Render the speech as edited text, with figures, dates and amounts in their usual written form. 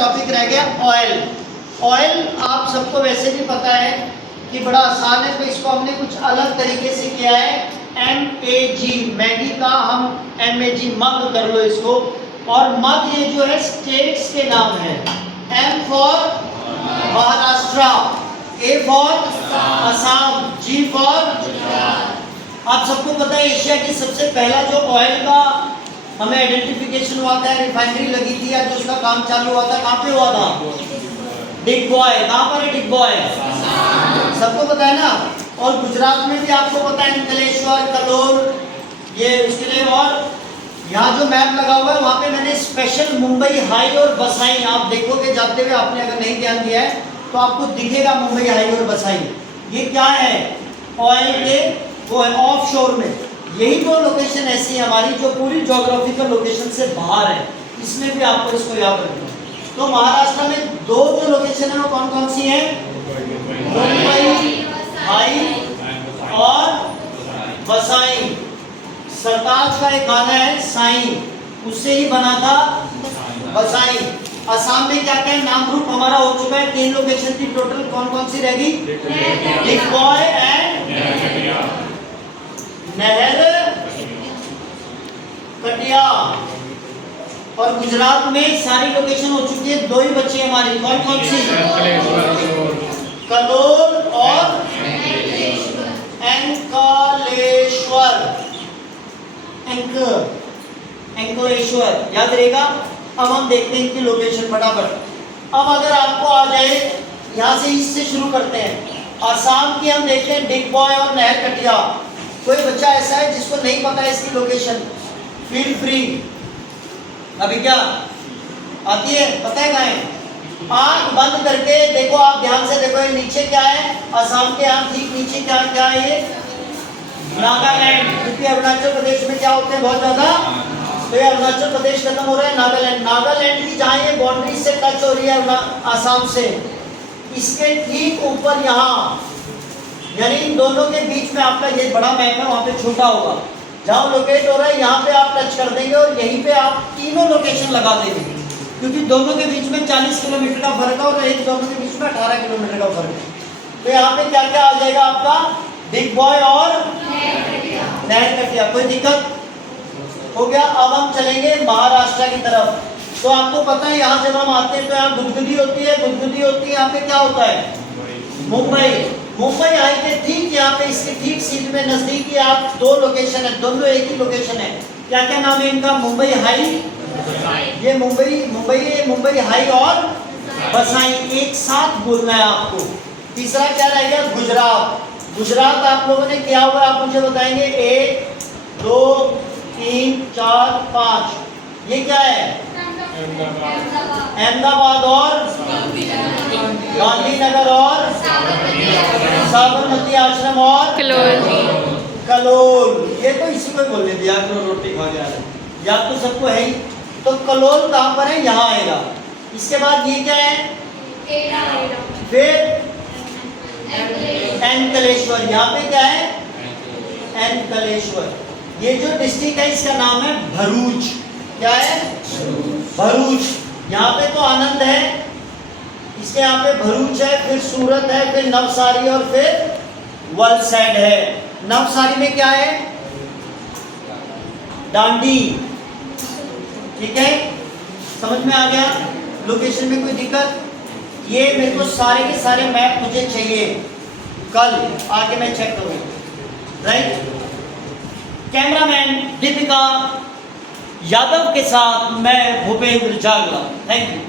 Topic रह गया oil. Oil आप सबको वैसे भी पता है कि बड़ा आसान है, तो इसको हमने कुछ अलग तरीके से किया है। MAG, मैगी का हम MAG मग कर लो इसको। और मग ये जो है स्टेट्स के नाम है। M for Maharashtra, A for Assam, G for. आप सबको पता है एशिया की सबसे पहला जो ऑयल का हमें आइडेंटिफिकेशन हुआ था, रिफाइनरी लगी थी या जो उसका काम चालू हुआ था, कहाँ पे हुआ था? डिग बॉय। कहाँ पर है डिग बॉय? सबको पता है ना। और गुजरात में भी आपको पता है अंकलेश्वर, कलोल, ये उसके लिए। और यहाँ जो मैप लगा हुआ है वहाँ पे मैंने स्पेशल मुंबई हाई और बसाई, आप देखोगे जाते हुए, आपने अगर नहीं ध्यान दिया है तो आपको दिखेगा मुंबई हाई और बसाई। ये क्या है? ऑयल के वो है ऑफ शोर में। यही दो लोकेशन ऐसी है हमारी जो पूरी ज्योग्राफिकल लोकेशन से बाहर है। इसमें भी आपको इसको याद रखना। तो महाराष्ट्र में दो जो लोकेशन है वो कौन कौन सी है? मुंबई हाई और बसाई। सरताज का एक गाना है साई, उससे ही बना था बसाई। असम में क्या क्या नाम रूप हमारा हो चुका है? 3 लोकेशन थी टोटल, कौन कौन सी रहेगी? डिग बॉय एंड नहर कटिया। और गुजरात में सारी लोकेशन हो चुकी है, 2 ही बची है हमारी। कौन कौन सी? कलोल और अंकलेश्वर, याद रहेगा। अब हम देखते हैं इनकी लोकेशन फटाफट। अब अगर आपको आ जाए, यहाँ से इससे शुरू करते हैं। असम की हम देखते हैं डिग बॉय और नहर कटिया। कोई बच्चा ऐसा है जिसको नहीं पता है इसकी लोकेशन? Feel free. अभी क्या आती है? पता है कहाँ है? आंख बंद करके देखो, आप ध्यान से देखो। ये नीचे क्या है? असम के यहाँ ठीक नीचे क्या क्या है? ये नागालैंड। क्योंकि अरुणाचल प्रदेश में क्या होते हैं बहुत ज्यादा, तो ये अरुणाचल प्रदेश खत्म हो रहा है, नागालैंड। नागालैंड की जहाँ ये बाउंड्री से टच हो रही है असम से, इसके ठीक ऊपर यहाँ, यानी इन दोनों के बीच में आपका ये बड़ा मैप है, वहाँ पे छोटा होगा। जहाँ लोकेट हो रहा है यहाँ पे आप टच कर देंगे और यहीं पे आप तीनों लोकेशन लगा देंगे। क्योंकि दोनों के बीच में 40 किलोमीटर का फर्क है और एक दोनों के बीच में 18 किलोमीटर का फर्क है। तो यहाँ पे क्या क्या आ जाएगा आपका? डिग बॉय और नहर कटिया। कोई दिक्कत हो गया? अब हम चलेंगे महाराष्ट्र की तरफ। तो आपको पता है यहाँ जब हम आते हैं तो यहाँ गुदगुदी होती है, गुदगुदी होती है। यहाँ पे क्या होता है? मुंबई। मुंबई हाई के ठीक यहाँ पे, इसके ठीक सीध में नजदीक ही आप 2 लोकेशन है, दोनों एक ही लोकेशन है। क्या क्या नाम है इनका? मुंबई हाई, ये मुंबई हाई और बसाई, एक साथ बोलना है आपको। तीसरा क्या रहेगा? गुजरात। गुजरात आप लोगों ने क्या हुआ आप मुझे बताएंगे? 1 2 3 4 5। ये क्या है? अहमदाबाद और गांधीनगर और साबरमती आश्रम और कलोल। ये तो इसी को बोलने दिया करो, रोटी खा जा रहे, याद तो सबको है ही। तो कलोल कहाँ पर है? यहाँ आएगा। इसके बाद ये क्या है? फिर अंकलेश्वर। यहाँ पे क्या है? अंकलेश्वर। ये जो डिस्ट्रिक्ट है इसका नाम है भरूच। क्या है? भरूच। यहाँ पे तो आनंद है, इसके यहाँ पे भरूच है, फिर सूरत है, फिर नवसारी और फिर वलसैड है। नवसारी में क्या है? डांडी। ठीक है, समझ में आ गया? लोकेशन में कोई दिक्कत? ये मेरे को सारे के सारे मैप मुझे चाहिए, कल आके मैं चेक करूँगा। राइट? कैमरामैन दीपिका यादव के साथ मैं भूपेंद्र जागला। Thank you.